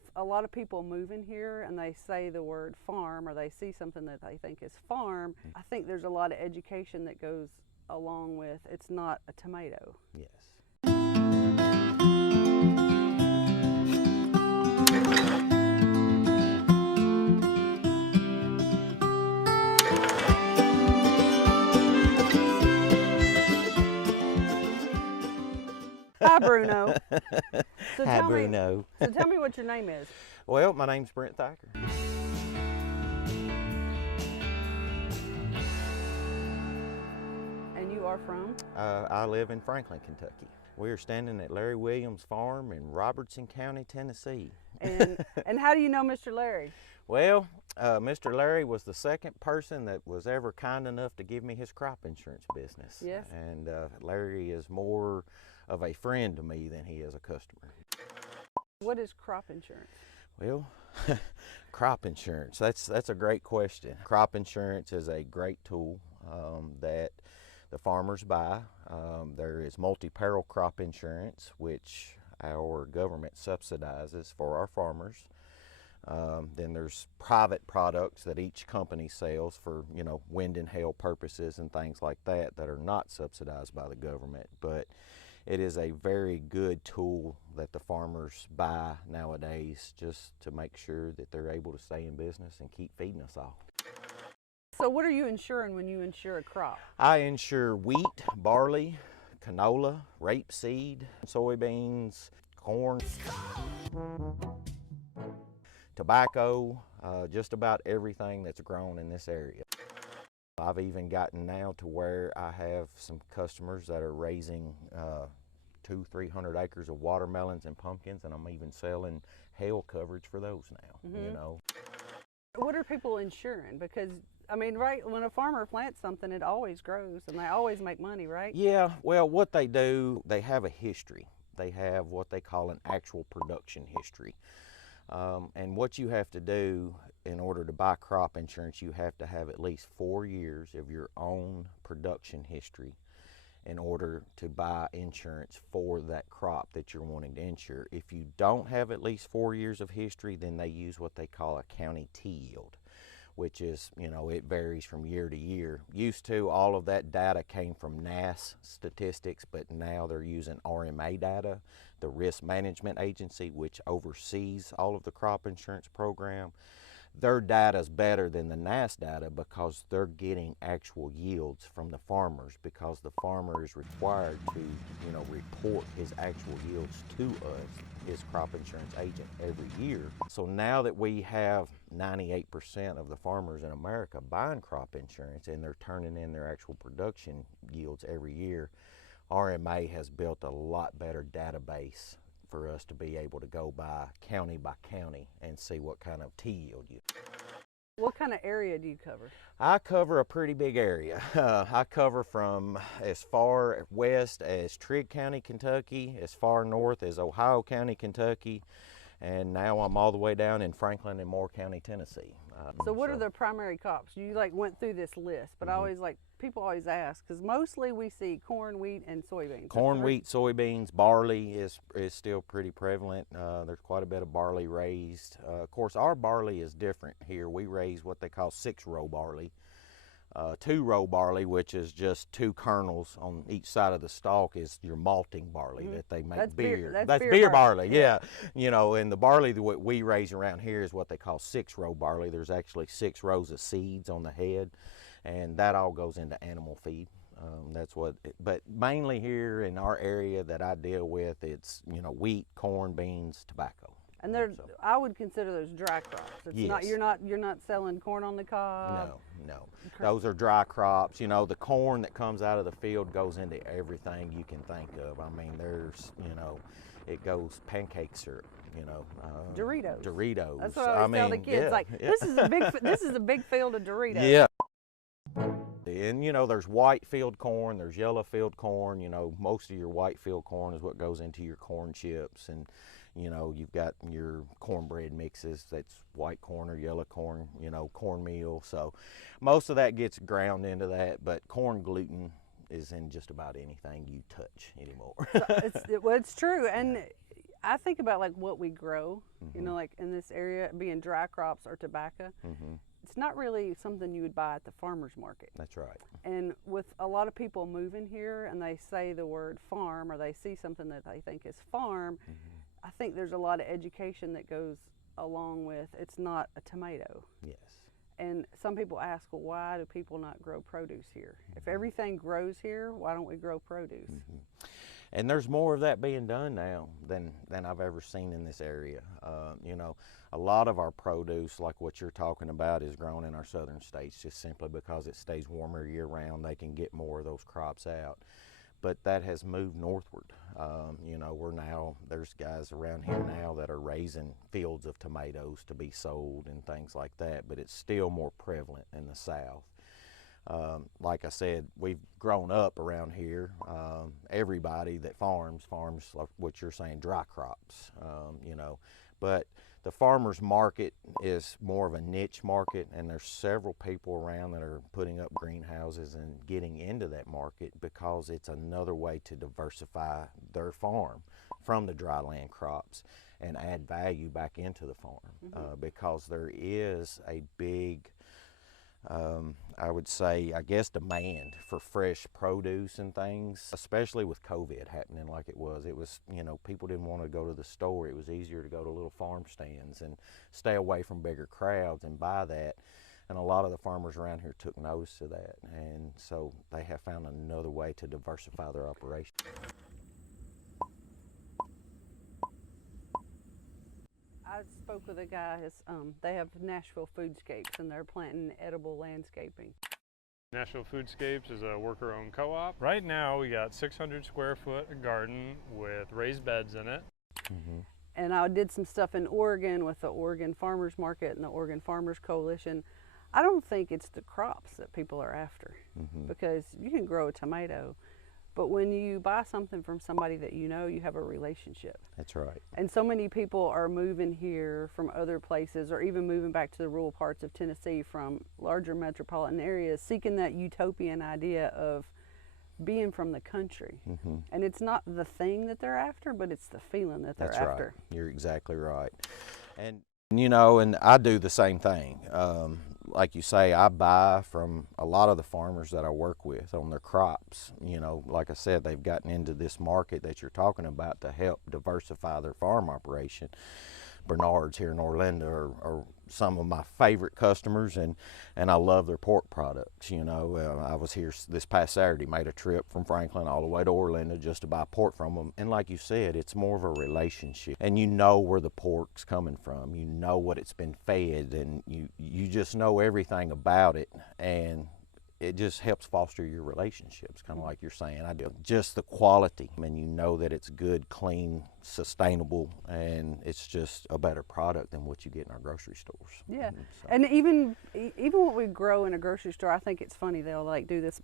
with a lot of people moving here and they say the word farm or they see something that they think is farm, I think there's a lot of education that goes along with it's not a tomato. Yes. Hi, Bruno. Hi, Bruno. So tell me what your name is. Well, my name's Brent Thacker. And you are from? I live in Franklin, Kentucky. We are standing at Larry Williams Farm in Robertson County, Tennessee. And how do you know Mr. Larry? Well, Mr. Larry was the second person that was ever kind enough to give me his crop insurance business. Yes. And Larry is more of a friend to me than he is a customer. What is crop insurance? Well, crop insurance, that's a great question. Crop insurance is a great tool that the farmers buy. There is multi-peril crop insurance, which our government subsidizes for our farmers. Then there's private products that each company sells for, you know, wind and hail purposes and things like that that are not subsidized by the government. But it is a very good tool that the farmers buy nowadays just to make sure that they're able to stay in business and keep feeding us all. So what are you insuring when you insure a crop? I insure wheat, barley, canola, rapeseed, soybeans, corn, tobacco, just about everything that's grown in this area. I've even gotten now to where I have some customers that are raising 200-300 acres of watermelons and pumpkins, and I'm even selling hail coverage for those now. You know. What are people insuring? Because I mean, right, when a farmer plants something, it always grows and they always make money, right? Yeah, well, what they do, they have a history. They have what they call an actual production history. And what you have to do in order to buy crop insurance, you have to have at least 4 years of your own production history in order to buy insurance for that crop that you're wanting to insure. If you don't have at least 4 years of history, then they use what they call a county T-yield, which is, you know, it varies from year to year. Used to, all of that data came from NAS statistics, but now they're using RMA data, the Risk Management Agency, which oversees all of the crop insurance program. Their data is better than the NAS data because they're getting actual yields from the farmers, because the farmer is required to, you know, report his actual yields to us, his crop insurance agent, every year. So now that we have 98% of the farmers in America buying crop insurance and they're turning in their actual production yields every year, RMA has built a lot better database for us to be able to go by county and see what kind of T-yield you. What kind of area do you cover? I cover a pretty big area. I cover from as far west as Trigg County, Kentucky, as far north as Ohio County, Kentucky, and now I'm all the way down in Franklin and Moore County, Tennessee. So what are the primary crops? You like went through this list, but I always people always ask, because mostly we see corn, wheat, and soybeans. Corn, wheat, soybeans, barley is still pretty prevalent. There's quite a bit of barley raised. Of course, our barley is different here. We raise what they call 6-row barley. 2-row barley, which is just 2 kernels on each side of the stalk, is your malting barley that they make That's beer. That's beer barley, yeah. You know, and the barley that we raise around here is what they call 6-row barley. There's actually 6 rows of seeds on the head, and that all goes into animal feed. That's what, but mainly here in our area that I deal with, it's, you know, wheat, corn, beans, tobacco. And I would consider those dry crops. It's not, you're not selling corn on the cob. No. Those are dry crops. You know, the corn that comes out of the field goes into everything you can think of. I mean, there's, you know, it goes pancake syrup, you know. Doritos. That's what I always tell the kids. Like, this is a big field of Doritos. Yeah. And you know, there's white field corn, there's yellow field corn. You know, most of your white field corn is what goes into your corn chips, and you know, you've got your cornbread mixes, that's white corn or yellow corn, you know, cornmeal. So most of that gets ground into that, but corn gluten is in just about anything you touch anymore. So it's true. And I think about like what we grow, you know, like in this area being dry crops or tobacco. It's not really something you would buy at the farmer's market. That's right. And with a lot of people moving here and they say the word farm or they see something that they think is farm, I think there's a lot of education that goes along with it's not a tomato. Yes. And some people ask, well, why do people not grow produce here? If everything grows here, why don't we grow produce? And there's more of that being done now than I've ever seen in this area. You know, a lot of our produce, like what you're talking about, is grown in our southern states just simply because it stays warmer year round. They can get more of those crops out. But that has moved northward. You know, there's guys around here now that are raising fields of tomatoes to be sold and things like that, but it's still more prevalent in the South. Like I said, we've grown up around here. Everybody that farms like what you're saying, dry crops, you know. But the farmer's market is more of a niche market, and there's several people around that are putting up greenhouses and getting into that market because it's another way to diversify their farm from the dry land crops and add value back into the farm, because there is a big I would say, I guess, demand for fresh produce and things, especially with COVID happening like it was. It was, you know, people didn't want to go to the store. It was easier to go to little farm stands and stay away from bigger crowds and buy that. And a lot of the farmers around here took notice of that. And so they have found another way to diversify their operation. I spoke with a guy, they have Nashville Foodscapes and they're planting edible landscaping. Nashville Foodscapes is a worker-owned co-op. Right now we got 600 square foot garden with raised beds in it. And I did some stuff in Oregon with the Oregon Farmers Market and the Oregon Farmers Coalition. I don't think it's the crops that people are after, because you can grow a tomato, but when you buy something from somebody that you know, you have a relationship. That's right. And so many people are moving here from other places, or even moving back to the rural parts of Tennessee from larger metropolitan areas, seeking that utopian idea of being from the country. And it's not the thing that they're after, but it's the feeling that they're That's after. Right. You're exactly right. And you know, and I do the same thing. Like you say, I buy from a lot of the farmers that I work with on their crops. You know, like I said, they've gotten into this market that you're talking about to help diversify their farm operation. Bernard's here in Orlando are some of my favorite customers, and I love their pork products. You know, I was here this past Saturday, made a trip from Franklin all the way to Orlando just to buy pork from them. And like you said, it's more of a relationship, and you know where the pork's coming from. You know what it's been fed, and you just know everything about it, and it just helps foster your relationships, kind of like you're saying. I do. Just the quality, and you know that it's good, clean, sustainable, and it's just a better product than what you get in our grocery stores. Yeah, and even what we grow in a grocery store, I think it's funny, they'll like do this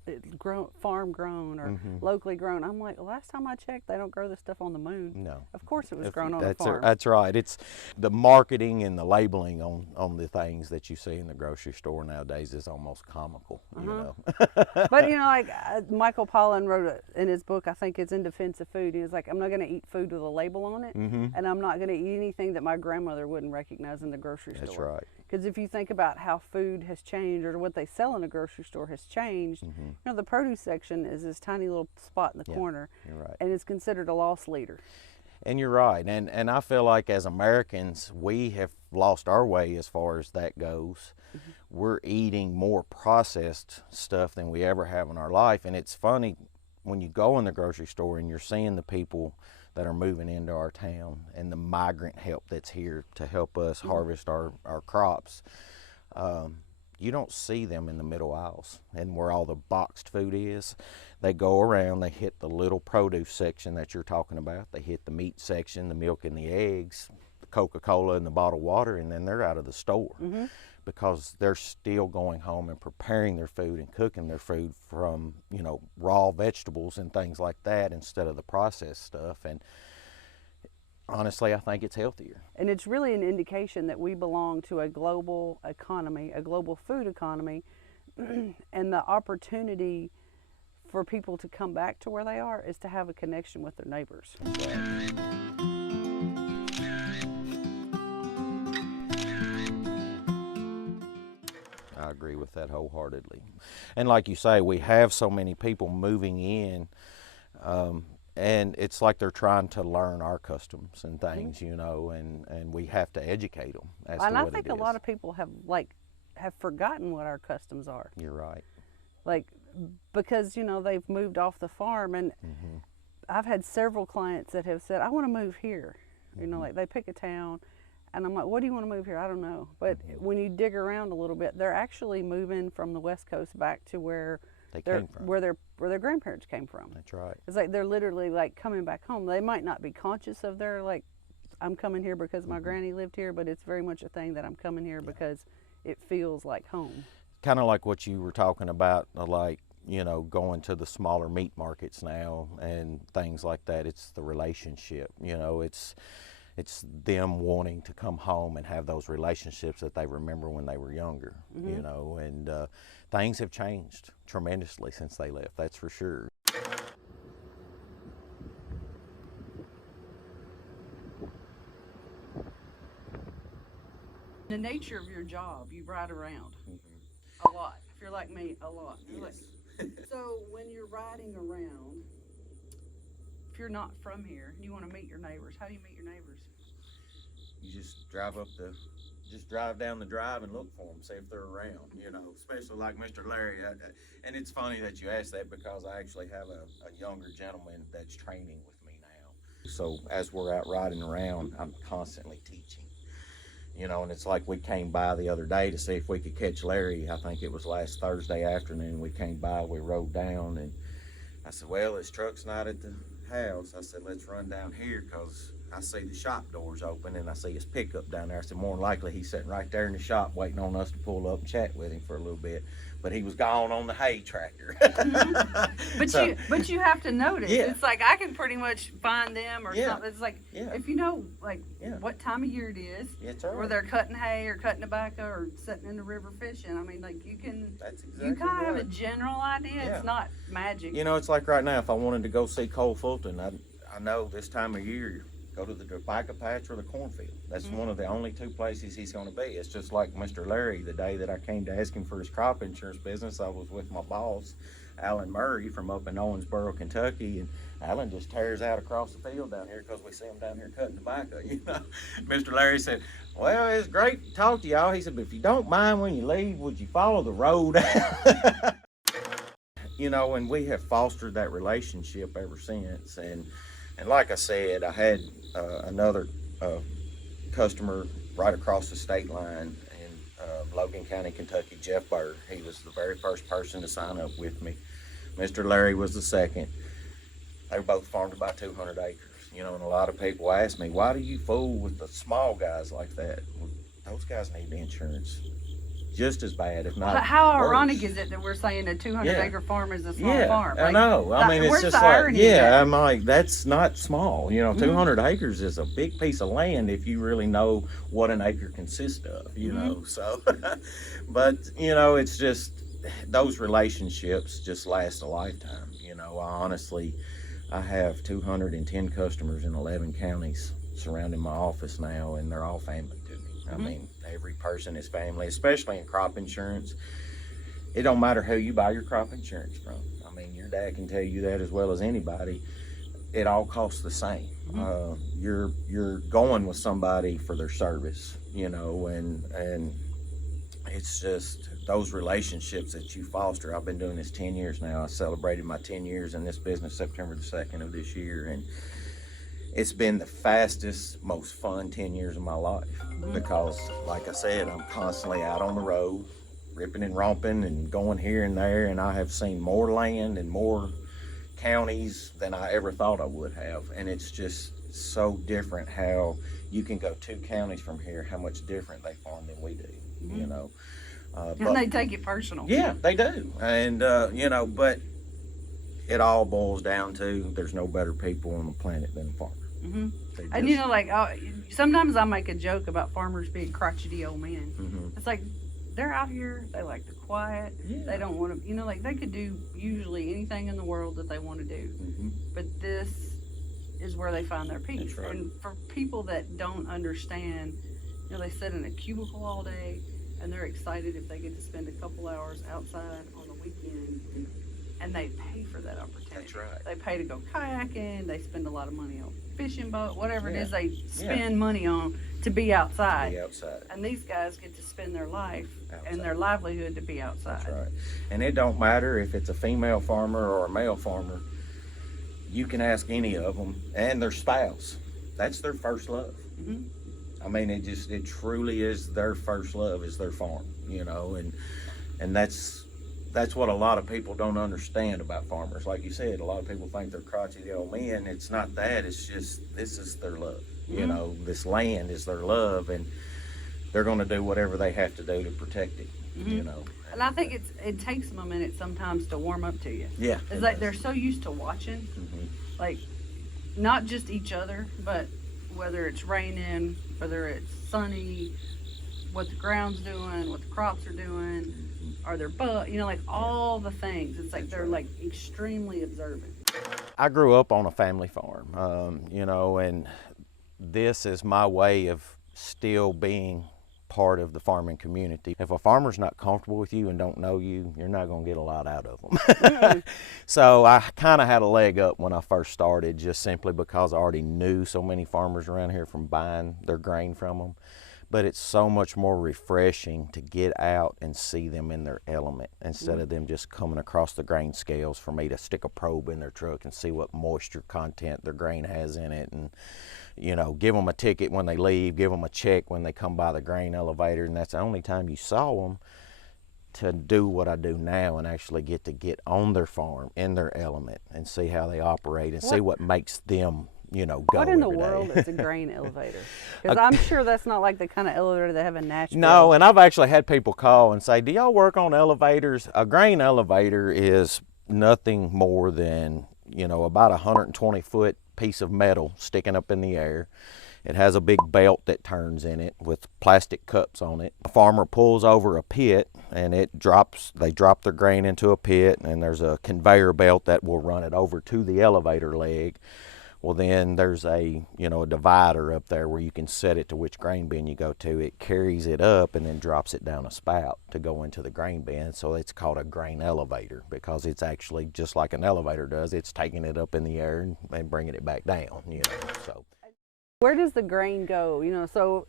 farm grown or locally grown. I'm like, last time I checked, they don't grow this stuff on the moon. No. Of course it was grown on a farm. That's right. It's the marketing and the labeling on the things that you see in the grocery store nowadays is almost comical, you know. But you know, like Michael Pollan wrote in his book, I think it's In Defense of Food, he was like, I'm not going to eat food with a label on it, and I'm not going to eat anything that my grandmother wouldn't recognize in the grocery store. That's right. Because if you think about how food has changed, or what they sell in a grocery store has changed, you know, the produce section is this tiny little spot in the corner, you're right. and it's considered a loss leader. And you're right, and I feel like as Americans, we have lost our way as far as that goes. We're eating more processed stuff than we ever have in our life, and it's funny when you go in the grocery store and you're seeing the people that are moving into our town and the migrant help that's here to help us harvest our crops. You don't see them in the middle aisles and where all the boxed food is. They go around, they hit the little produce section that you're talking about, they hit the meat section, the milk and the eggs, the Coca-Cola and the bottled water, and then they're out of the store because they're still going home and preparing their food and cooking their food from, you know, raw vegetables and things like that instead of the processed stuff. And honestly, I think it's healthier. And it's really an indication that we belong to a global economy, a global food economy, and the opportunity for people to come back to where they are is to have a connection with their neighbors. agree with that wholeheartedly. And like you say, we have so many people moving in, and it's like they're trying to learn our customs and things, you know, and we have to educate them as to what it is. And I think a lot of people have forgotten what our customs are. You're right. Like, because, you know, they've moved off the farm, and I've had several clients that have said, I want to move here. You know, like they pick a town, and I'm like, what do you want to move here? I don't know. But when you dig around a little bit, they're actually moving from the West Coast back to where where their grandparents came from. That's right. It's like they're literally like coming back home. They might not be conscious of their, like, I'm coming here because my granny lived here, but it's very much a thing that I'm coming here because it feels like home. Kind of like what you were talking about, like, you know, going to the smaller meat markets now and things like that. It's the relationship, you know, it's them wanting to come home and have those relationships that they remember when they were younger, you know, and things have changed tremendously since they left, that's for sure. The nature of your job, you ride around a lot. If you're like me, a lot. So when you're riding around, if you're not from here, you want to meet your neighbors. How do you meet your neighbors? You just drive down the drive and look for them, see if they're around, you know, especially like Mr. Larry. And it's funny that you asked that because I actually have a younger gentleman that's training with me now. So as we're out riding around, I'm constantly teaching. You know, and it's like we came by the other day to see if we could catch Larry. I think it was last Thursday afternoon. We came by, we rode down, and I said, well, his truck's not at the house. I said, let's run down here because I see the shop doors open and I see his pickup down there. I said, more than likely he's sitting right there in the shop waiting on us to pull up and chat with him for a little bit. But he was gone on the hay tractor. But you have to notice. Yeah. It's like I can pretty much find them or Yeah. something. It's like Yeah. if you know Yeah. what time of year it is, That's right. or they're cutting hay or cutting tobacco or sitting in the river fishing. I mean, like you can. That's exactly You kind of have a right. general idea. Yeah. It's not magic. You know, it's like right now, if I wanted to go see Cole Fulton, I know this time of year, go to the tobacco patch or the cornfield. That's one of the only two places he's going to be. It's just like Mr. Larry. The day that I came to ask him for his crop insurance business, I was with my boss, Alan Murray, from up in Owensboro, Kentucky, and Alan just tears out across the field down here because we see him down here cutting tobacco, you know. Mr. Larry said, well, it's great to talk to y'all. He said, but if you don't mind when you leave, would you follow the road out? You know, and we have fostered that relationship ever since. And like I said, I had another customer right across the state line in Logan County, Kentucky, Jeff Bird. He was the very first person to sign up with me. Mr. Larry was the second. They both farmed about 200 acres. You know, and a lot of people ask me, why do you fool with the small guys like that? Well, those guys need insurance just as bad, if not But how worse. ironic is it that we're saying a 200-acre farm is a small farm? I know. I mean, it's where's just the like, irony in that? I'm like, that's not small. You know, 200 acres is a big piece of land if you really know what an acre consists of, you know. So, but, you know, it's just, those relationships just last a lifetime. You know, I have 210 customers in 11 counties surrounding my office now, and they're all family to me. I mean, every person is family, especially in crop insurance. It don't matter who you buy your crop insurance from. I mean, your dad can tell you that as well as anybody. It all costs the same. You're going with somebody for their service, you know, and it's just those relationships that you foster. I've been doing this 10 years now. I celebrated my 10 years in this business September the 2nd of this year, and it's been the fastest, most fun 10 years of my life because, like I said, I'm constantly out on the road, ripping and romping and going here and there, and I have seen more land and more counties than I ever thought I would have. And it's just so different how you can go 2 counties from here, how much different they farm than we do, you know. And they take it personal. Yeah, they do. And, you know, but it all boils down to there's no better people on the planet than farmers. And you know, like sometimes I make a joke about farmers being crotchety old men. It's like they're out here, they like the quiet. They don't want to, you know, like they could do usually anything in the world that they want to do. But this is where they find their peace. That's right. And for people that don't understand, you know, they sit in a cubicle all day. and they're excited if they get to spend a couple hours outside on the weekend, and they pay for that opportunity. That's right. They pay to go kayaking, they spend a lot of money on fishing boat, whatever it Yeah. is they spend money on to be outside. Be outside. And these guys get to spend their life Outside. and their livelihood to be outside. That's right. And it don't matter if it's a female farmer or a male farmer. You can ask any of them and their spouse. That's their first love. Mm-hmm. I mean, it truly is their first love is their farm, you know, and that's what a lot of people don't understand about farmers. Like you said, a lot of people think they're crotchety old men. It's not that. It's just this is their love. Mm-hmm. You know, this land is their love, and they're going to do whatever they have to do to protect it. Mm-hmm. You know. And I think it takes them a minute sometimes to warm up to you. Yeah. It's like they're so used to watching, like not just each other, but whether it's raining, whether it's sunny, what the ground's doing, what the crops are doing, are there bugs, you know, like all the things. It's like they're like extremely observant. I grew up on a family farm, you know, and this is my way of still being part of the farming community. If a farmer's not comfortable with you and don't know you, you're not going to get a lot out of them. So I kind of had a leg up when I first started, just simply because I already knew so many farmers around here from buying their grain from them. But it's so much more refreshing to get out and see them in their element instead of them just coming across the grain scales for me to stick a probe in their truck and see what moisture content their grain has in it, and you know, give them a ticket when they leave, give them a check when they come by the grain elevator, and that's the only time you saw them to do what I do now and actually get on their farm in their element and see how they operate and see what makes them, you know, go What in the every day. world is a grain elevator? Because I'm sure that's not like the kind of elevator they have in Nashville. No, and I've actually had people call and say, do y'all work on elevators? A grain elevator is nothing more than, you know, about a 120-foot piece of metal sticking up in the air. It has a big belt that turns in it with plastic cups on it. A farmer pulls over a pit and they drop their grain into a pit, and there's a conveyor belt that will run it over to the elevator leg. Well, then there's a divider up there where you can set it to which grain bin you go to. It carries it up and then drops it down a spout to go into the grain bin. So it's called a grain elevator because it's actually just like an elevator does. It's taking it up in the air and bringing it back down, you know, so. Where does the grain go? You know, so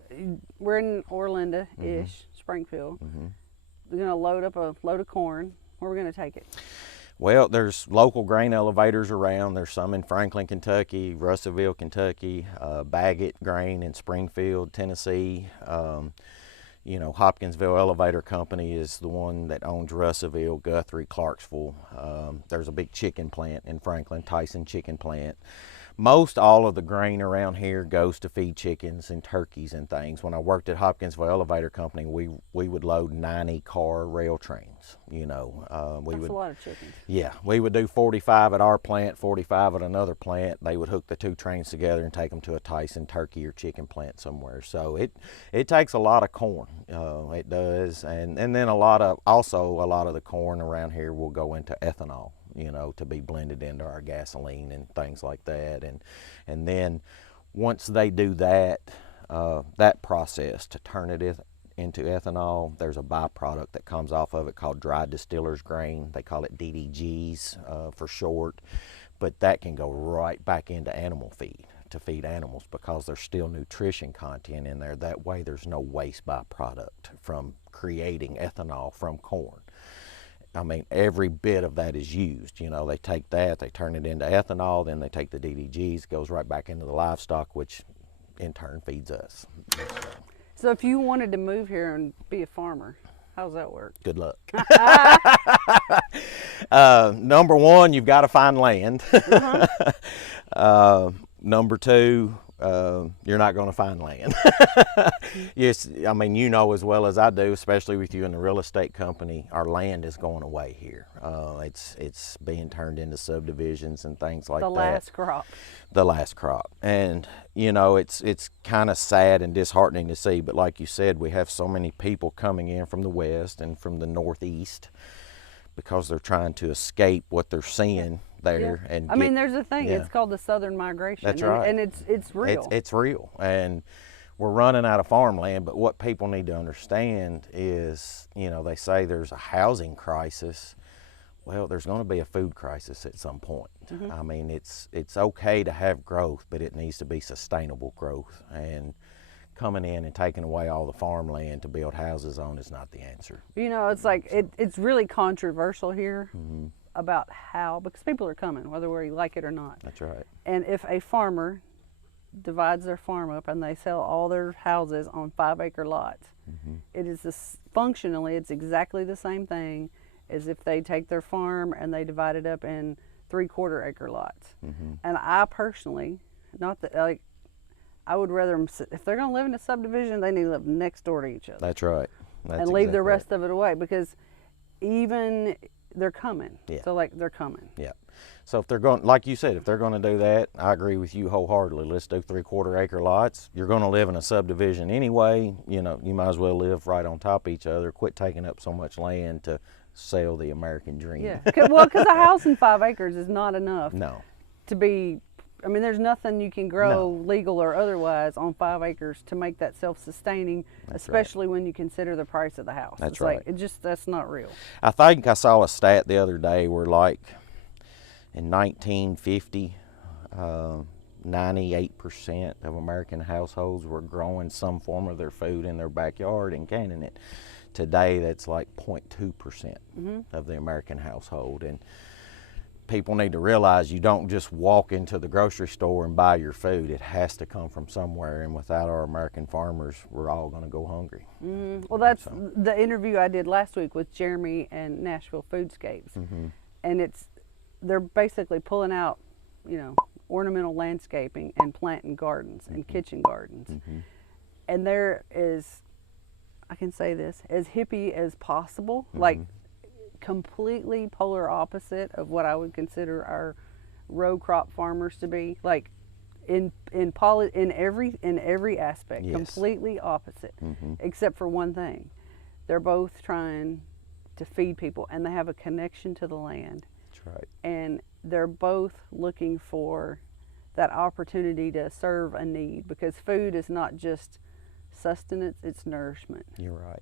we're in Orlando-ish, Springfield. We're going to load up a load of corn. Where are we going to take it? Well, there's local grain elevators around. There's some in Franklin, Kentucky, Russellville, Kentucky, Baggett Grain in Springfield, Tennessee. You know, Hopkinsville Elevator Company is the one that owns Russellville, Guthrie, Clarksville. There's a big chicken plant in Franklin, Tyson Chicken Plant. Most all of the grain around here goes to feed chickens and turkeys and things. When I worked at Hopkinsville Elevator Company, we would load 90-car rail trains. You know, That's a lot of chickens. Yeah, we would do 45 at our plant, 45 at another plant. They would hook the two trains together and take them to a Tyson turkey or chicken plant somewhere. So it takes a lot of corn. It does, and then a lot of the corn around here will go into ethanol, you know, to be blended into our gasoline and things like that. And then once they do that, that process to turn it into ethanol, there's a byproduct that comes off of it called dried distiller's grain. They call it DDGs for short, but that can go right back into animal feed to feed animals because there's still nutrition content in there. That way there's no waste byproduct from creating ethanol from corn. I mean, every bit of that is used. You know, they take that, they turn it into ethanol, then they take the DDGs, goes right back into the livestock, which in turn feeds us. So if you wanted to move here and be a farmer, how does that work? Good luck. Number one, you've got to find land. Number two, you're not going to find land. Yes, I mean, you know as well as I do, especially with you in the real estate company, our land is going away here. It's being turned into subdivisions and things like that. The last crop. The last crop. And you know, it's kind of sad and disheartening to see, but like you said, we have so many people coming in from the west and from the northeast because they're trying to escape what they're seeing there. Yeah. And I mean, there's a thing, yeah. it's called the Southern Migration. That's right. And it's real. It's real. And we're running out of farmland. But what people need to understand is, you know, they say there's a housing crisis. Well, there's going to be a food crisis at some point. I mean, it's okay to have growth, but it needs to be sustainable growth. And coming in and taking away all the farmland to build houses on is not the answer. You know, it's like it's really controversial here about how, because people are coming whether you like it or not. That's right. And if a farmer divides their farm up and they sell all their houses on 5-acre lots, it is functionally it's exactly the same thing as if they take their farm and they divide it up in 3/4-acre lots. And I personally, not that like, I would rather them, if they're going to live in a subdivision, they need to live next door to each other. That's right. That's and leave the exactly rest of it away, because even they're coming. Yeah. So like they're coming. Yeah. So if they're going, like you said, if they're going to do that, I agree with you wholeheartedly. Let's do 3/4-acre lots. You're going to live in a subdivision anyway. You know, you might as well live right on top of each other. Quit taking up so much land to sell the American dream. Yeah. Well, because a house in 5 acres is not enough. No. To be, I mean, there's nothing you can grow, No. legal or otherwise, on 5 acres to make that self-sustaining, That's especially when you consider the price of the house. That's it's right. Like, that's not real. I think I saw a stat the other day where, like, in 1950, 98% of American households were growing some form of their food in their backyard and canning it. Today, that's like 0.2% of the American household. And people need to realize you don't just walk into the grocery store and buy your food. It has to come from somewhere, and without our American farmers, we're all going to go hungry. Well, that's the interview I did last week with Jeremy and Nashville Foodscapes. And they're basically pulling out, you know, ornamental landscaping and planting gardens and kitchen gardens. And there is, I can say this, as hippie as possible, like completely polar opposite of what I would consider our row crop farmers to be, like in every aspect. Yes. Completely opposite, except for one thing. They're both trying to feed people, and they have a connection to the land. That's right. And they're both looking for that opportunity to serve a need, because food is not just sustenance, it's nourishment. You're right.